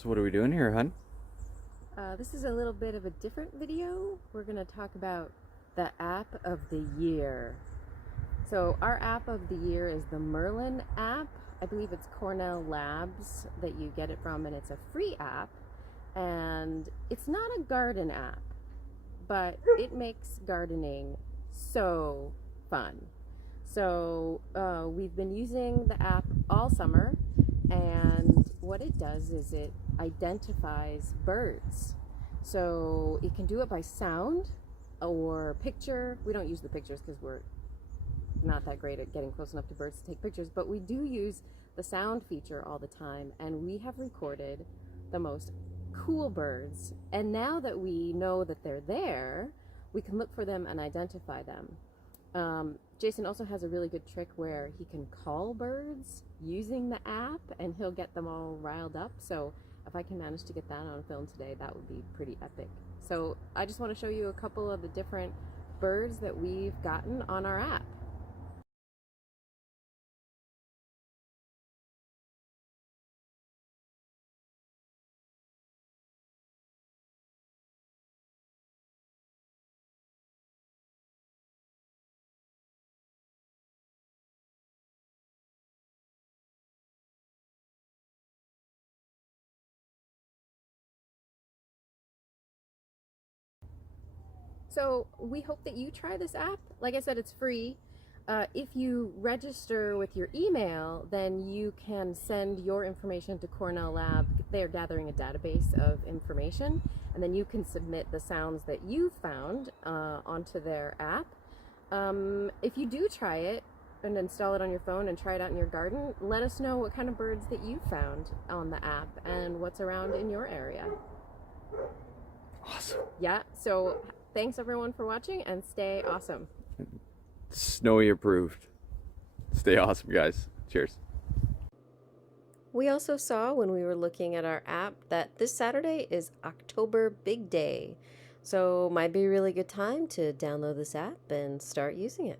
So what are we doing here, hun? This is a little bit of a different video. We're going to talk about the app of the year. So our app of the year is the Merlin app. I believe it's Cornell Labs that you get it from, and it's a free app. And it's not a garden app, but it makes gardening so fun. So we've been using the app all summer, and what it does is it identifies birds. So it can do it by sound or picture. We don't use the pictures because we're not that great at getting close enough to birds to take pictures, but we do use the sound feature all the time, and we have recorded the most cool birds. And now that we know that they're there, we can look for them and identify them. Jason also has a really good trick where he can call birds using the app, and he'll get them all riled up. So if I can manage to get that on film today, that would be pretty epic. So I just want to show you a couple of the different birds that we've gotten on our app. So we hope that you try this app. Like I said, it's free. If you register with your email, then you can send your information to Cornell Lab. They're gathering a database of information, and then you can submit the sounds that you found onto their app. If you do try it and install it on your phone and try it out in your garden, let us know what kind of birds that you found on the app and what's around in your area. Awesome. Yeah, so thanks everyone for watching, and stay awesome. Snowy approved. Stay awesome, guys. Cheers. We also saw when we were looking at our app that this Saturday is October Big Day. So might be a really good time to download this app and start using it.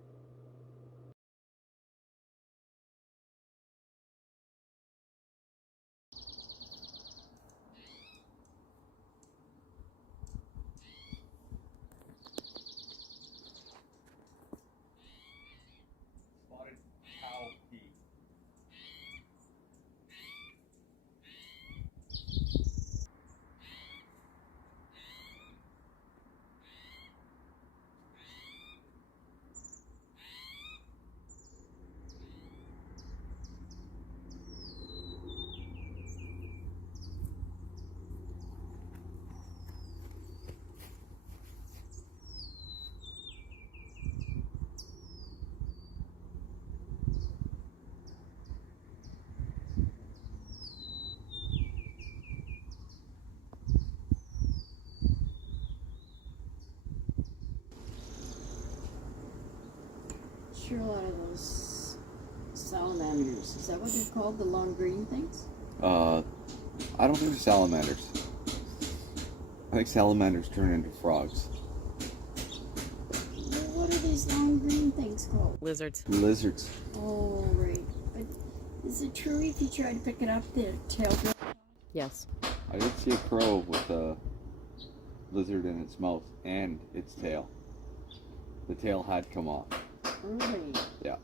Sure, a lot of those salamanders. Is that what they're called? The long green things? I don't think they're salamanders. I think salamanders turn into frogs. Well, what are these long green things called? Lizards. Lizards. Oh, right. But is it true if you try to pick it up, the tail goes? Yes. I did see a crow with a lizard in its mouth and its tail. The tail had come off. Really? Yeah.